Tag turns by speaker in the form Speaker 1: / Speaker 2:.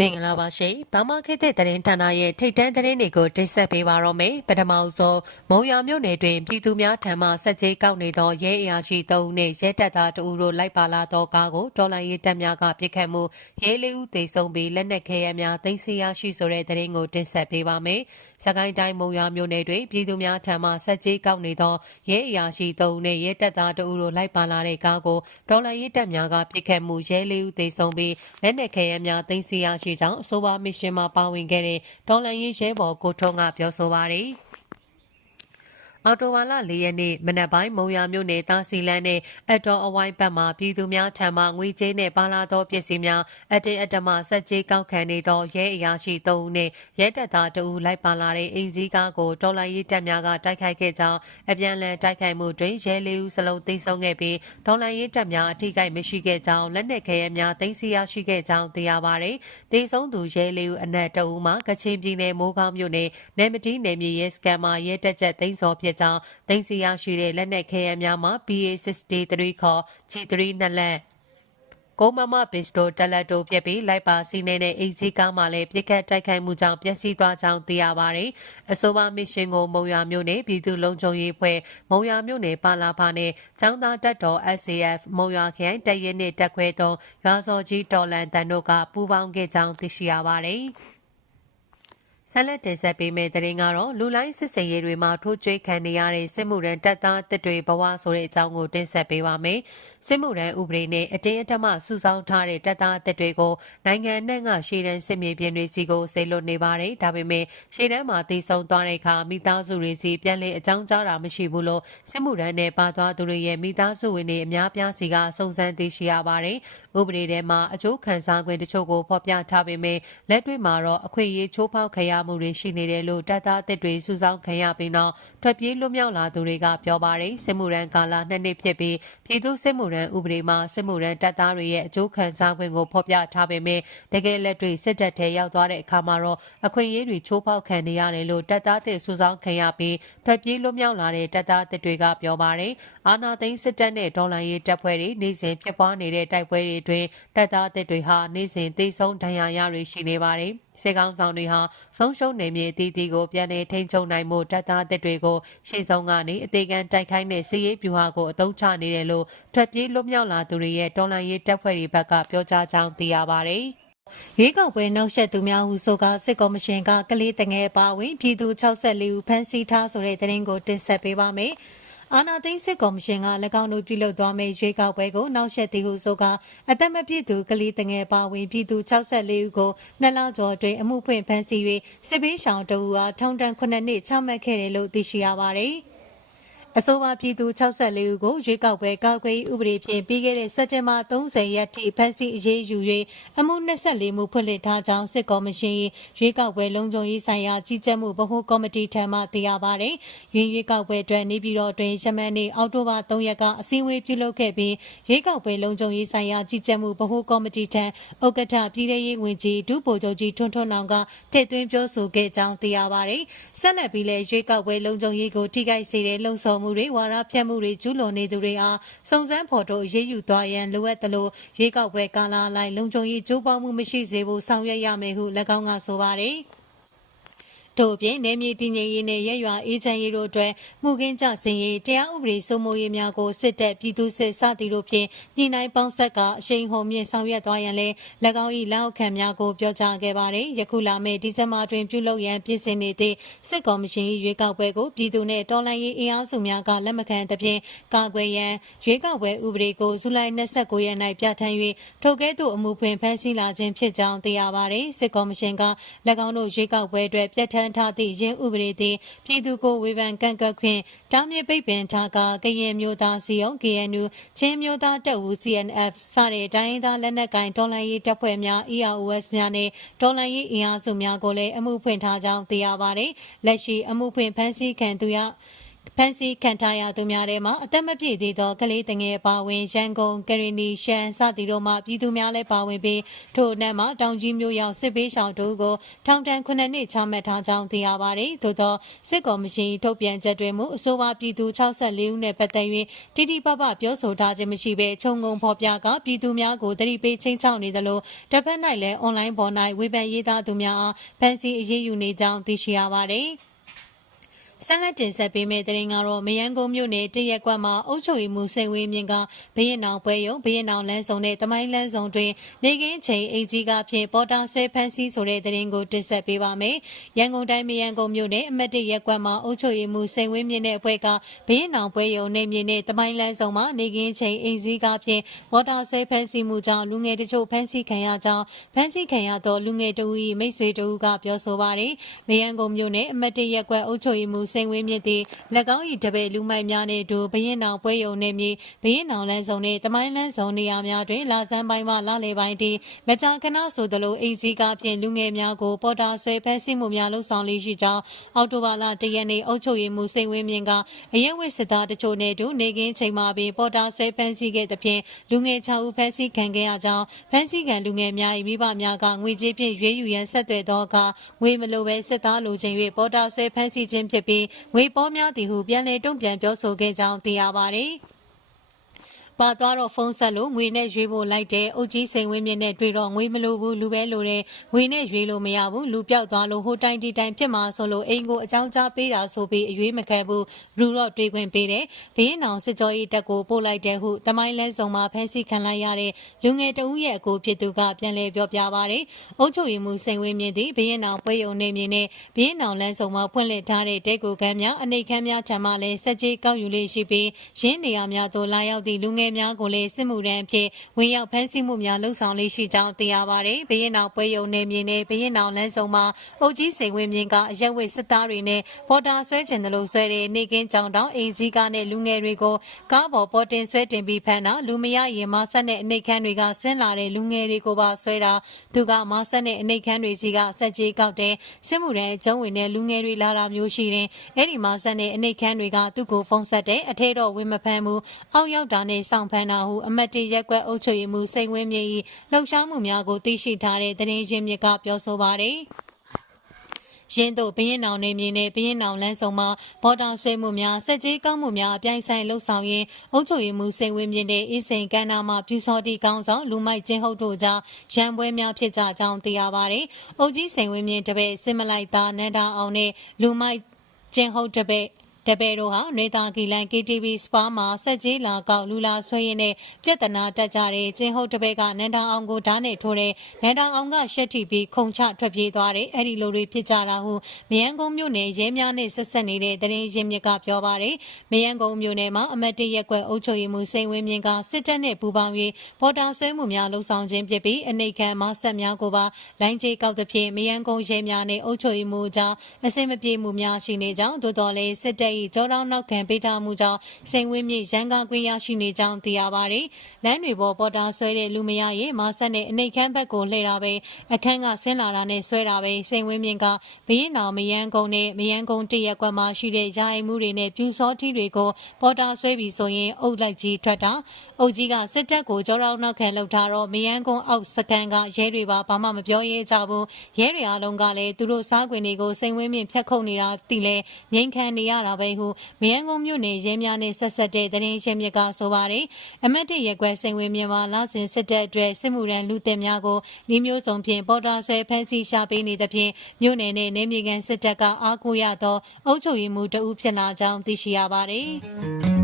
Speaker 1: မင်္ဂလာပါရှင်။ဘာမခေတ်တဲ့သတင်းဌာနရဲ့ထိတ်တန့်သတင်းတွေကိုတင်ဆက်ပေးပါတော့မယ်။ပထမဆုံးမုံရမြို့နယ်တွင်ပြည်သူများထံမှစက်ကြီးကောက်နေသောရဲအရာရှိ၃ဦးနှင့်ရဲတပ်သား2ဦးတို့လိုက်ပါလာသောကားကိုတော်လိုင်းရေးတပ်များကပစ်ခတ်မှုရဲလေးဦးသေဆုံးပြီးလက်နက်ခဲယမ်းများသိမ်းဆည်းရရှိဆိုတဲ့သတင်းကိုတင်ဆက်ပေးပါမယ်။စကိုင်းတိုင်းမုံရမြို့နယ်တွင်ပြည်သူများထံမှစက်ကြီးကောက်နေသောရဲအရာရှိ၃ဦးနှင့်ရဲတပ်သား2ဦးတို့လိုက်ပါလာတဲ့ကားကိုတော်လိုင်းရေးတပ်များကပစ်ခတ်မှုရဲလေးဦးသေဆုံးပြီးလက်နက်ခဲယမ်းများသိမ်းဆည်းရရှိကြောင်းအဆိုပါမစ်ရှင်မှာပါဝင်ခဲ့တဲ့ဒေါ်လန်ရေးရဲဘော်ကိုထုံးကပြောဆိုပါတယ်။ အော်တိုဝါလာ၄ရက်နေ့မနက်ပိုင်းမုံရမြို့နယ်တာစီလန်းနဲ့အတော်အဝိုင်းဘက်မှပြည်သူများထံမှငွေကြေးနဲ့ပါလာသောပစ္စည်းများအတင်းအဓမ္မစက်ကြေးကောက်ခံနေသောရဲအရာရှိ၃ဦးနဲ့ရဲတပ်သား2ဦးလိုက်ပါလာတဲ့အိမ်စည်းကားကိုတော်လိုင်းရေးတပ်များကတိုက်ခိုက်ခဲ့ကြောင်းအပြန်အလှန်တိုက်ခိုက်မှုတွင်ရဲ၄ဦးစလုံးသိမ်းဆုံးခဲ့ပြီးဒေါ်လိုင်းရေးတပ်များအထိကိမရှိခဲ့ကြောင်းလက်နက်ခဲယမ်းများသိမ်းဆည်းရရှိခဲ့ကြောင်းသိရပါတယ်။သိမ်းဆုံးသူရဲ၄ဦးအနက်2ဦးမှာကချင်ပြည်နယ်မိုးကောင်းမြို့နယ်နယ်မတီးနယ်မြေရဲစကန်မှာရဲတပ်ချက်သိမ်းစော်ဖြစ်ကြောင်းသိမ်းဆည်းရရှိတဲ့လက်နက်ခဲယမ်းများမှာ PA63 ခေါ် G3 နှစ်လက်ကိုမမပစ္စတိုတက်လက်တိုပြက်ပြီးလိုက်ပါစီးနေတဲ့အိစီကားမှလည်းပြစ်ခတ်တိုက်ခိုက်မှုကြောင့်ပျက်စီးသွားကြောင်းသိရပါတယ်။အဆိုပါမစ်ရှင်ကိုမုံရမြို့နယ်ပြည်သူ့လုံခြုံရေးဖွဲ့မုံရမြို့နယ်ပါလာဖာနဲ့ចောင်းသားတပ်တော် SAF မုံရခရိုင်တပ်ရင်းနှင့်တပ်ခွဲသုံးရွာစော်ကြီးတော်လန်တန်တို့ကပူးပေါင်းခဲ့ကြောင်းသိရှိရပါတယ်။ ဆက်လက်တင်ဆက်ပေးမယ့်သတင်းကတော့လူလိုင်းစစ်စင်ရေးတွေမှာထိုးကြွေးခံနေရတဲ့စစ်မှုရန်တပ်သားတစ်တွေဘဝဆိုတဲ့အကြောင်းကိုတင်ဆက်ပေးပါမယ်။စစ်မှုရန်ဥပဒေနဲ့အတင်းအဓမ္မစုဆောင်းထားတဲ့တပ်သားတစ်တွေကိုနိုင်ငံနဲ့ကရှေ့တန်းစစ်မြေပြင်တွေစီကိုဆေလွတ်နေပါတယ်။ဒါပေမဲ့ရှေ့တန်းမှာတည်ဆုံသွားတဲ့အခါမိသားစုတွေစီပြန်လည်အကြောင်းကြားတာမရှိဘူးလို့စစ်မှုရန်နဲ့ပါသွားသူတွေရဲ့မိသားစုဝင်တွေအများပြားစီကစုံစမ်းသိရှိရပါတယ်။ဥပဒေထဲမှာအကျိုးခံစား권တချို့ကိုဖော်ပြထားပေမဲ့လက်တွေ့မှာတော့အခွင့်အရေးချိုးဖောက်ခရမှုတွေရှိနေတယ်လို့တပ်သားအသစ်တွေစုဆောင်းခံရပြီးနောက်ထွက်ပြေးလွတ်မြောက်လာသူတွေကပြောပါတယ်စစ်မှုရန်ကာလနှစ်နှစ်ဖြစ်ပြီးပြည်သူစစ်မှုရန်ဥပဒေမှာစစ်မှုရန်တပ်သားတွေရဲ့အကျိုးခံစား권ကိုဖော်ပြထားပေမဲ့တကယ်လက်တွေ့စစ်တပ်ထဲရောက်သွားတဲ့အခါမှာတော့အခွင့်အရေးတွေချိုးဖောက်ခံနေရတယ်လို့တပ်သားအသစ်စုဆောင်းခံရပြီးထွက်ပြေးလွတ်မြောက်လာတဲ့တပ်သားအသစ်တွေကပြောပါတယ်အာနာသိန်းစစ်တပ်နဲ့ဒေါ်လာရေးတပ်ဖွဲ့တွေနေစဉ်ဖြစ်ပွားနေတဲ့တိုက်ပွဲတွေအတွင်းတပ်သားအသစ်တွေဟာနေစဉ်သိဆုံးဒဏ်ရာရတွေရှိနေပါတယ် စေကောင်းဆောင်တွေဟာဆုံးရှုံးနေမြေအသီးသီးကိုပြန်လည်ထိန်းချုပ်နိုင်မှုတပ်သားအသစ်တွေကိုရှေ့ဆုံးကနေအသေးခံတိုက်ခိုင်းတဲ့စီးရေးဗျူဟာကိုအသုံးချနေတယ်လို့ထွက်ပြေးလွတ်မြောက်လာသူတွေရဲ့တော်လှန်ရေးတပ်ဖွဲ့တွေဘက်ကပြောကြားကြောင်းသိရပါတယ်။ရေကောက်ပွဲနှောက်ယှက်သူများဟုဆိုကစစ်ကော်မရှင်ကကလေးတငယ်ပါဝင်ပြည်သူ64ဦးဖမ်းဆီးထားဆိုတဲ့သတင်းကိုတင်ဆက်ပေးပါမယ်။ အာနာသိန်းစစ်ကော်မရှင်က၎င်းတို့ပြုလုပ်သွားမယ့်ရွေးကောက်ပွဲကိုနောက်ဆက်သည်ဟုဆိုကအသက်မပြည့်သူကလေးတငယ်ပါဝင်ပြည်သူ64ဦးကိုနှစ်လကျော်အတွင်းအမှုဖွင့်ဖမ်းဆီး၍စစ်ပေးရှောင်တအူအားထုံတန်9နှစ်ချမှတ်ခဲ့တယ်လို့သိရှိရပါတယ်။ အဆိုပါပြည်သူ64ဦးကိုရွေးကောက်ပွဲကောက်ကွယ်ဥပဒေဖြင့်ပြီးခဲ့တဲ့စက်တင်ဘာ30ရက်ထိဖမ်းဆီးအရေးယူ၍အမှု24မှုဖွင့်လှစ်ထားကြောင်းစစ်ကော်မရှင်ရွေးကောက်ပွဲလုံခြုံရေးဆိုင်ရာကြီးကြပ်မှုဗဟိုကော်မတီထံမှသိရပါသည်။ရင်းရွေးကောက်ပွဲအတွက်နေပြည်တော်တွင်ရမန်နေ့အောက်တိုဘာ3ရက်ကအစည်းအဝေးပြုလုပ်ခဲ့ပြီးရွေးကောက်ပွဲလုံခြုံရေးဆိုင်ရာကြီးကြပ်မှုဗဟိုကော်မတီထံဥက္ကဋ္ဌပြည်ထရေးဝန်ကြီးဒုဗိုလ်ချုပ်ကြီးထွန်းထွန်းအောင်ကထည့်သွင်းပြောဆိုခဲ့ကြောင်းသိရပါသည်။ ဆက်လက်ပြီးလဲရွေးကောက်ပွဲလုံခြုံရေးကိုထိခိုက်စေတဲ့လုံခြုံမှုတွေဝါဒဖြန့်မှုတွေကျူးလွန်နေသူတွေအားစုံစမ်းဖော်ထုတ်အရေးယူသွားရန်လိုအပ်သလိုရွေးကောက်ပွဲကာလအလိုက်လုံခြုံရေးကြိုးပမ်းမှုမရှိစေဖို့ဆောင်ရွက်ရမယ်ဟု၎င်းကဆိုပါတယ်။ ထို့အပြင်နေမြေတည်ငြိမ်ရေးနဲ့ရက်ရွာအေးချမ်းရေးတို့အတွက်မှုကင်းကြစင်ရေးတရားဥပဒေစိုးမိုးရေးများကိုစစ်တပ်ပြည်သူစစ်စသည်တို့ဖြင့်ညှိနှိုင်းပေါင်းဆက်ကအရှိန်ဟုန်မြင့်ဆောင်ရွက်သွားရန်လဲ၎င်း၏လက်အောက်ခံများကိုပြောကြားခဲ့ပါတယ်။ယခုလာမယ့်ဒီဇင်ဘာတွင်ပြုလုပ်ရန်ပြင်ဆင်နေသည့်စစ်ကော်မရှင်၏ရွေးကောက်ပွဲကိုပြည်သူနှင့်တော်လှန်ရေးအင်အားစုများကလက်မခံသဖြင့်ကာကွယ်ရန်ရွေးကောက်ပွဲဥပဒေကိုဇူလိုင်29ရက်၌ပြဋ္ဌာန်း၍ထိုကဲ့သို့အမှုဖွင့်ဖမ်းဆီးလာခြင်းဖြစ်ကြောင်းသိရပါတယ်။စစ်ကော်မရှင်က၎င်းတို့ရွေးကောက်ပွဲအတွက်ပြဋ္ဌာန်းထားသည့်ရင်းဥပဒေသည် ပြည်သူကိုဝေဖန်ကန့်ကွက်ခွင့်တားမြစ်ပိတ်ပင်ထားကကရင်မျိုးသားစီယုံ KNU ချင်းမျိုးသားတပ်ဦး CNF စတဲ့တိုင်းရင်းသားလက်နက်ကိုင်တော်လှန်ရေးတပ်ဖွဲ့များ EROS များနဲ့တော်လှန်ရေးအင်အားစုများကိုလည်းအမှုဖွင့်ထားကြောင်းသိရပါတယ်။လက်ရှိအမှုဖွင့်ဖမ်းဆီးခံသူရ
Speaker 2: ဖန်စီခံထားရသူများထဲမှာအသက်မပြည့်သေးသောကလေးတငယ်ပါဝင်ရန်ကုန်ကရီနီရှန်စသည်တို့မှပြည်သူများလည်းပါဝင်ပြီးထို့အနက်မှာတောင်ကြီးမျိုးရောက်စစ်ပေးဆောင်တို့ကိုထောင်ဒဏ်9နှစ်ချမှတ်ထားကြောင်းသိရပါတယ်။သို့သောစစ်ကော်မရှင်ထုတ်ပြန်ချက်တွေမူအဆိုပါပြည်သူ64ဦးနဲ့ပတ်သက်၍တိတိပပပြောဆိုထားခြင်းမရှိဘဲခြုံငုံဖော်ပြကပြည်သူများကိုတတိပေးချင်းချောက်နေသလိုတစ်ဖက်၌လည်းအွန်လိုင်းပေါ်၌ဝေဖန်ရေးသားသူများအားဖန်စီအရေးယူနေကြောင်းသိရှိရပါတယ်။ ဆက်လက်တင်ဆက်ပေးမယ့်တဲ့ရင်ကတော့မယန်းကုန်းမြို့နယ်တရက်ကွက်မှာအုပ်ချုပ်ရေးမှုစိန်ဝင်းမြင့်ကဘရင်နောင်ပွဲရုံဘရင်နောင်လမ်းဆောင်နဲ့တမိုင်းလမ်းဆောင်တွင်နေကင်းချိန်အိကြီးကဖြင့်ပေါ်တာဆွဲဖန်းစီဆိုတဲ့တဲ့ရင်ကိုတင်ဆက်ပေးပါမယ်။ရန်ကုန်တိုင်းမယန်းကုန်းမြို့နယ်အမတ်တရက်ကွက်မှာအုပ်ချုပ်ရေးမှုစိန်ဝင်းမြင့်တဲ့အဖွဲ့ကဘရင်နောင်ပွဲရုံနေမြေနဲ့တမိုင်းလမ်းဆောင်မှာနေကင်းချိန်အိကြီးကဖြင့်ပေါ်တာဆွဲဖန်းစီမှုကြောင့်လူငယ်တချို့ဖန်းစီခံရကြောင်းဖန်းစီခံရသောလူငယ်တဦး၏မိတ်ဆွေတဦးကပြောဆိုပါတယ်။မယန်းကုန်းမြို့နယ်အမတ်တရက်ကွက်အုပ်ချုပ်ရေးမှုစိန်ဝင်းမြင့်သည်၎င်း၏တပည့်လူမိုက်များနှင့်အတူဘရင်နောင်ပွဲရုံနှင့်မြေဘရင်နောင်လမ်းဆောင်နှင့်တမိုင်းလမ်းဆောင်နေရာများတွင်လာစမ်းပိုင်းမှလာလေပိုင်းထိမကြာခဏဆိုသလိုအိမ်စည်းကားဖြင့်လူငယ်များကိုပေါ်တာဆွဲဖမ်းဆီးမှုများလှုပ်ဆောင်လေးရှိကြောင်းအော်တိုဘာလတရက်နေ့အုပ်ချုပ်ရေးမှူးစိန်ဝင်းမြင့်ကအရက်ဝစ်စစ်သားတချို့နဲ့အတူနေကင်းချိန်မှာပင်ပေါ်တာဆွဲဖမ်းဆီးခဲ့သဖြင့်လူငယ်6ဦးဖမ်းဆီးခံခဲ့ရကြောင်းဖမ်းဆီးခံလူငယ်များ၏မိဘများကငွေကြေးဖြင့်ရွေးယူရန်ဆက်သွယ်သောအခါငွေမလိုဘဲစစ်သားလိုချင်၍ပေါ်တာဆွဲဖမ်းဆီးခြင်းဖြစ်ပြီးငွေပေါ်များသည်ဟုပြန်လည်တုံ့ပြန်ပြောဆိုခဲ့ကြောင်းသိရပါတယ်။ ပါသွားတော့ဖုန်းဆက်လို့ငွေနဲ့ရွေးဖို့လိုက်တယ်အုတ်ကြီးစိန်ဝင်းမြင့်နဲ့တွေ့တော့ငွေမလိုဘူးလူပဲလိုတယ်ငွေနဲ့ရွေးလို့မရဘူးလူပြောက်သွားလို့ဟိုတိုင်းဒီတိုင်းဖြစ်မှာဆိုလို့အိမ်ကိုအကြောင်းကြားပေးတာဆိုပြီးအရွေးမခဲဘူးလူတော့တွေးခွင့်ပေးတယ်ဘင်းအောင်စစ်ကြောရေးတက်ကိုပို့လိုက်တဲ့ဟုတမိုင်းလဲစုံမှာဖမ်းဆီးခံလိုက်ရတဲ့လူငယ်တဦးရဲ့အကိုဖြစ်သူကပြန်လည်ပြောပြပါရတယ်အုတ်ချုပ်ရီမှုစိန်ဝင်းမြင့်သည်ဘင်းအောင်ပွဲရုံနေမြင်နဲ့ဘင်းအောင်လန်းစုံမှာဖွင့်လှစ်ထားတဲ့တဲကိုကမ်းများအနေခမ်းများထံမှလည်းစက်ကြီးကောက်ယူလေးရှိပြီးရင်းနေရာများသို့လာရောက်သည့်လူငယ်များကိုလည်းစစ်မှုထမ်းအဖြစ်ဝင်ရောက်ဖမ်းဆီးမှုများလှုံ့ဆော်လေးရှိကြောင်းသိရပါတယ်။ဘရင်နောင်ပွဲရုံနေမြင်နဲ့ဘရင်နောင်လမ်းဆောင်မှာအုတ်ကြီးစိန်ဝင်းမြင့်ကအရက်ဝစ်စစ်သားတွေနဲ့ပေါ်တာဆွဲကျင်တယ်လို့ဆွဲတဲ့နေကင်းကြောင်တောင်အိမ်စည်းကားနဲ့လူငယ်တွေကိုကားပေါ်ပေါ်တင်ဆွဲတင်ပြီးဖမ်းတာလူမရရင်မဆက်နဲ့အနေခန်းတွေကဆင်းလာတဲ့လူငယ်တွေကိုပါဆွဲတာသူကမဆက်နဲ့အနေခန်းတွေစီကစက်ကြီးကောက်တဲ့စစ်မှုထမ်းအကျုံးဝင်တဲ့လူငယ်တွေလာတာမျိုးရှိတယ်။အဲ့ဒီမဆက်နဲ့အနေခန်းတွေကသူ့ကိုဖုန်းဆက်တဲ့အထဲတော့ဝင်မဖမ်းဘူးအောက်ရောက်တာနဲ့စောင့်ဖမ်းတာဟုအမတ်တရက်ကွက်အုပ်ချုပ်ရေးမှူးစိန်ဝင်းမြင့်၏လှုပ်ရှားမှုများကိုသိရှိထားတဲ့သတင်းရင်းမြစ်ကပြောဆိုပါတယ်။ရင်းတို့ဘရင်နောင်နေမြင်နဲ့ဘရင်နောင်လန်းဆောင်မှာဘော်တာဆွဲမှုများစက်ကြီးကောင်းမှုများအပြိုင်ဆိုင်လှုပ်ဆောင်ရင်းအုပ်ချုပ်ရေးမှုစိန်ဝင်းမြင့်တဲ့အင်းစိန်ကန်းနာမှာပြူစောတီကောင်းဆောင်လူမိုက်ချင်းဟုတ်တို့ကြားရန်ပွဲများဖြစ်ကြကြောင်းသိရပါတယ်။အုပ်ကြီးစိန်ဝင်းမြင့်တပည့်စစ်မလိုက်သားနန္ဒာအောင်နဲ့လူမိုက်ချင်းဟုတ်တပည့် တပယ်တို့ဟာနေသာကီလန် KTV Spa မှာဆက်ကြီးလာကောက်လူလာဆွေးရင်းနဲ့ပြဿနာတက်ကြတဲ့ကျင်းဟုတ်တပယ်ကနန္ဒာအောင်ကိုဓာတ်နဲ့ထိုးတဲ့နန္ဒာအောင်ကရှက်တီပြီးခုံချထွက်ပြေးသွားတဲ့အဲ့ဒီလိုတွေဖြစ်ကြတာဟုမယန်းကုန်းမြို့နယ်ရဲများနဲ့ဆက်ဆက်နေတဲ့တရင်ရင်းမြစ်ကပြောပါတယ်မယန်းကုန်းမြို့နယ်မှာအမတ်တရက်ကွက်အုပ်ချုပ်ရေးမှူးစိန်ဝင်းမြင့်ကစစ်တပ်နဲ့ပူးပေါင်း၍ပေါ်တာဆွဲမှုများလှုံ့ဆော်ခြင်းဖြစ်ပြီးအနေခံမဆက်များကိုပါလိုင်းကြီးကောက်သဖြင့်မယန်းကုန်းရဲများနဲ့အုပ်ချုပ်ရေးမှူးကြားအစင်မပြေမှုများရှိနေကြောင်းသို့တော်လည်းစစ်တပ်၏ကြောတောင်းနောက်ခံပေးထားမှုကြောင့်စိန်ဝင်းမြေရန်ကားကွင်းရရှိနေကြောင်းသိရပါတယ်။လမ်းတွေပေါ်ပေါ်တာဆွဲတဲ့လူမရရင်မဆက်နဲ့အနေခမ်းဘက်ကိုလှည့်တာပဲအခန်းကဆင်းလာတာနဲ့ဆွဲတာပဲစိန်ဝင်းမြင့်ကဘရင်တော်မယန်းကုန်းနဲ့မယန်းကုန်းတရက်ကွက်မှာရှိတဲ့ယာယီမှုတွေနဲ့ပြူစောတီတွေကိုပေါ်တာဆွဲပြီးဆိုရင်အုပ်လိုက်ကြီးထွက်တာ အုပ်ကြီးကစစ်တပ်ကိုကြောတောင်းနောက်ခံလှုပ်ထားတော့မယန်းကုန်းအောက်စကန်ကရဲတွေပါဘာမှမပြောရဲကြဘူးရဲတွေအားလုံးကလည်းသူတို့စားခွင်တွေကိုစိန်ဝင်းမြင့်ဖြတ်ခုတ်နေတာသိလဲငိမ့်ခံနေရတာပဲဟုမယန်းကုန်းမြို့နယ်ရဲများနဲ့ဆက်ဆက်တဲ့တရင်ရှင်းမြစ်ကဆိုပါတယ်အမတ်တရက်ကွယ်စိန်ဝင်းမြန်မာလာစဉ်စစ်တပ်အတွက်စစ်မှုရန်လူတင်များကိုဤမျိုးစုံဖြင့်ပေါ်တာဆွဲဖမ်းဆီးရှာပေးနေသဖြင့်မြို့နယ်နဲ့နေမြေကန်စစ်တပ်ကအားကိုးရသောအုပ်ချုပ်ရေးမှူးတဦးဖြစ်လာကြောင်းသိရှိရပါတယ်